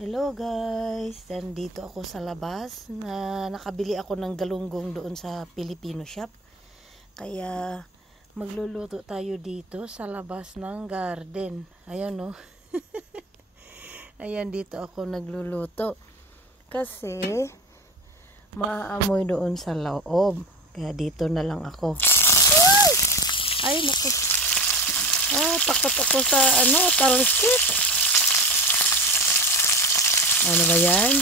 Hello guys, nandito ako sa labas na nakabili ako ng galunggong doon sa Filipino shop. Kaya magluluto tayo dito sa labas ng garden. Ayan no. Ayan, dito ako nagluluto. Kasi maamoy doon sa loob. Kaya dito na lang ako. Ay naku. Takot ako sa talskit. Ano ba yan?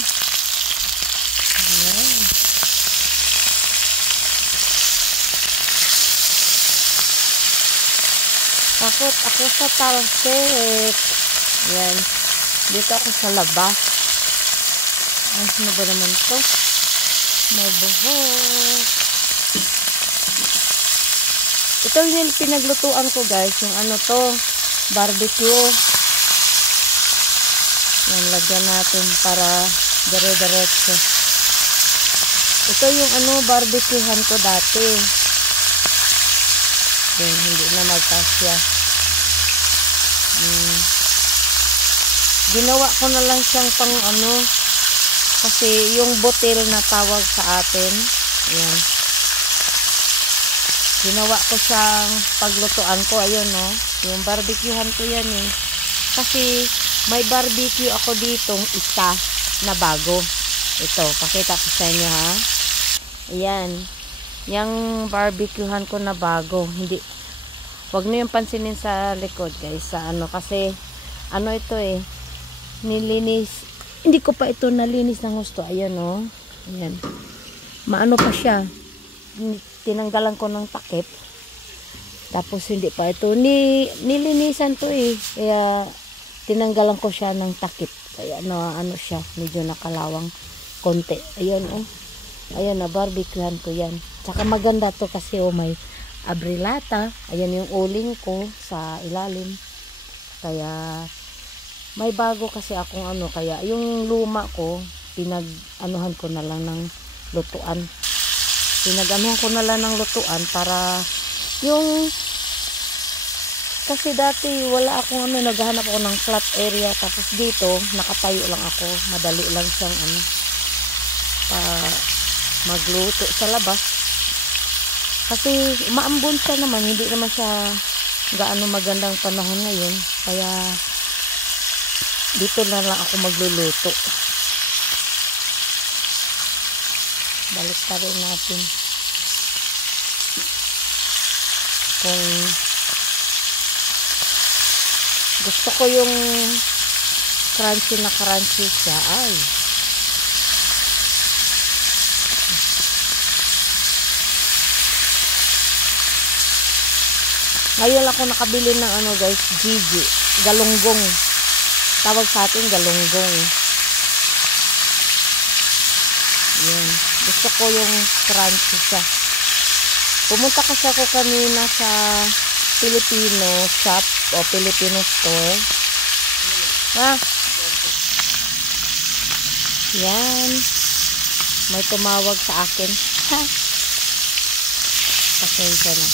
Ayan. Takot ako sa talsik. Ayan. Dito ako sa labas. Ano ba naman to? May buhok. Ito yung pinaglutuan ko guys. Yung barbecue. Yan, lagyan natin para dire-diretso. Ito yung barbecuehan ko dati. Yan, hindi na magkasya. Ginawa ko na lang siyang pang kasi yung butil na tawag sa atin. Yan. Ginawa ko siyang paglutuan ko. Ayun no. Yung barbecuehan ko yan eh. Kasi may barbecue ako ditong isa na bago. Ito, pakita ko sa inyo ha. Ayan. Yung barbecuehan ko na bago. Hindi, wag niyo yung pansinin sa likod guys. Kasi ito eh. Nilinis. Hindi ko pa ito nalinis ng gusto. Ayan o. Ayan. Maano pa siya. Tinanggalan ko ng takip. Tapos hindi pa ito. Nilinisan to eh. Kaya tinanggalan ko siya ng takip. Kaya siya, medyo nakalawang konti. Ayun Ayan na, barbecuehan ko yan. Tsaka maganda to kasi may abrilata. Ayan yung uling ko sa ilalim. Kaya may bago kasi akong kaya yung luma ko, pinag-anuhan ko na lang ng lutuan. Pinag-anuhan ko na lang ng lutuan para yung kasi dati wala akong naghahanap ako ng flat area, tapos dito nakatayo lang ako, madali lang siyang magluto sa labas. Kasi maambon siya naman, hindi naman siya gaano magandang panahon ngayon, kaya dito na lang ako magluluto. Balik pa rin natin kung gusto ko yung crunchy na crunchy siya. Ay. Ngayon ako nakabili ng guys, Gigi. Galunggong. Tawag sa atin galunggong. Yan. Gusto ko yung crunchy siya. Pumunta kasi ako kanina sa Filipino shop o Filipino store. Yan. May tumawag sa akin. Pasensya na.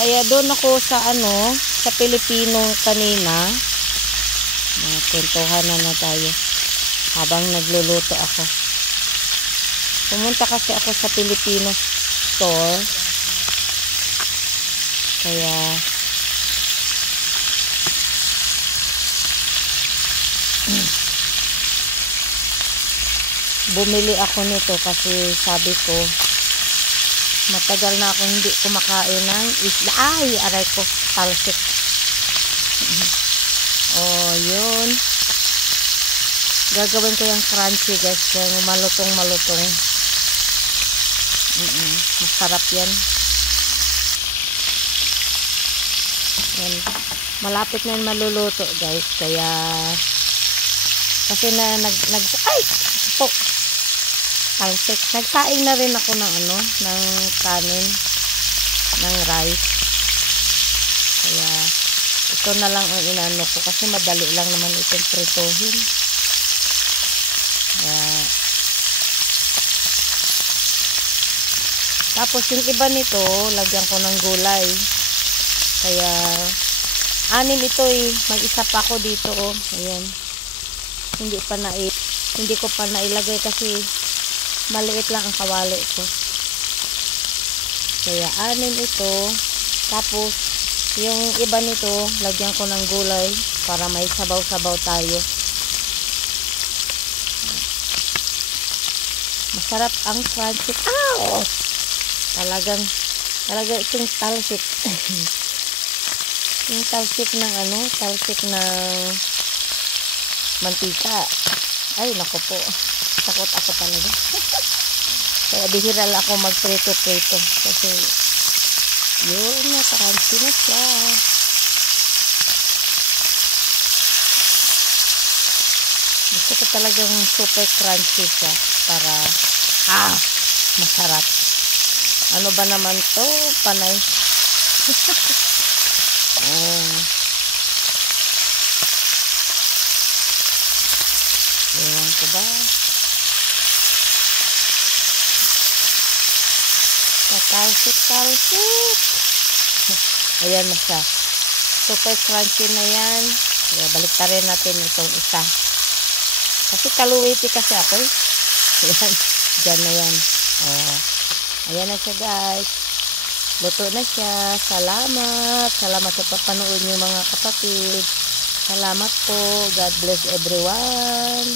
Kaya doon ako sa sa Filipino kanina. Kwentuhan na tayo habang nagluluto ako. Pumunta kasi ako sa Filipino store. Kaya bumili ako nito kasi sabi ko matagal na ako hindi kumakain ng isda. Ay, aray ko, talsik. Yun. Gagawin ko yung crunchy guys, yung malutong. Masarap yan. Yan. Malapit na yung maluluto guys, kaya kasi talsik. Nagsaing na rin ako ng ng kanin, ng rice. Kaya ito na lang ang inano ko kasi madali lang naman itong prituhin. Tapos yung iba nito, lagyan ko ng gulay. Kaya 6 ito eh. Mag-isa pa ako dito oh. Ayan. Hindi ko pa nailagay kasi maliit lang ang kawali ko. Kaya anin ito. Tapos yung iba nito, lagyan ko ng gulay para may sabaw-sabaw tayo. Masarap ang crunchy. Ow! Talaga itong talsik. Yung talsik ng talsik ng mantika. Ay, nako po. Takot ako talaga. Kaya bihira lang ako magprito-prito. Kasi, yun, crunchy na siya. Gusto ko talagang super crunchy siya. Para, masarap. Ano ba naman to? Panay. Ewan ko ba? Talsik. Ayan na siya. Super crunchy na yan. Kaya baliktarin natin itong isa. Kasi kaluwiti kasi ako eh. Ayan. Diyan na yan. Ayan na siya guys. Luto na siya. Salamat. Salamat sa papanood niyo mga kapatid. Salamat po. God bless everyone.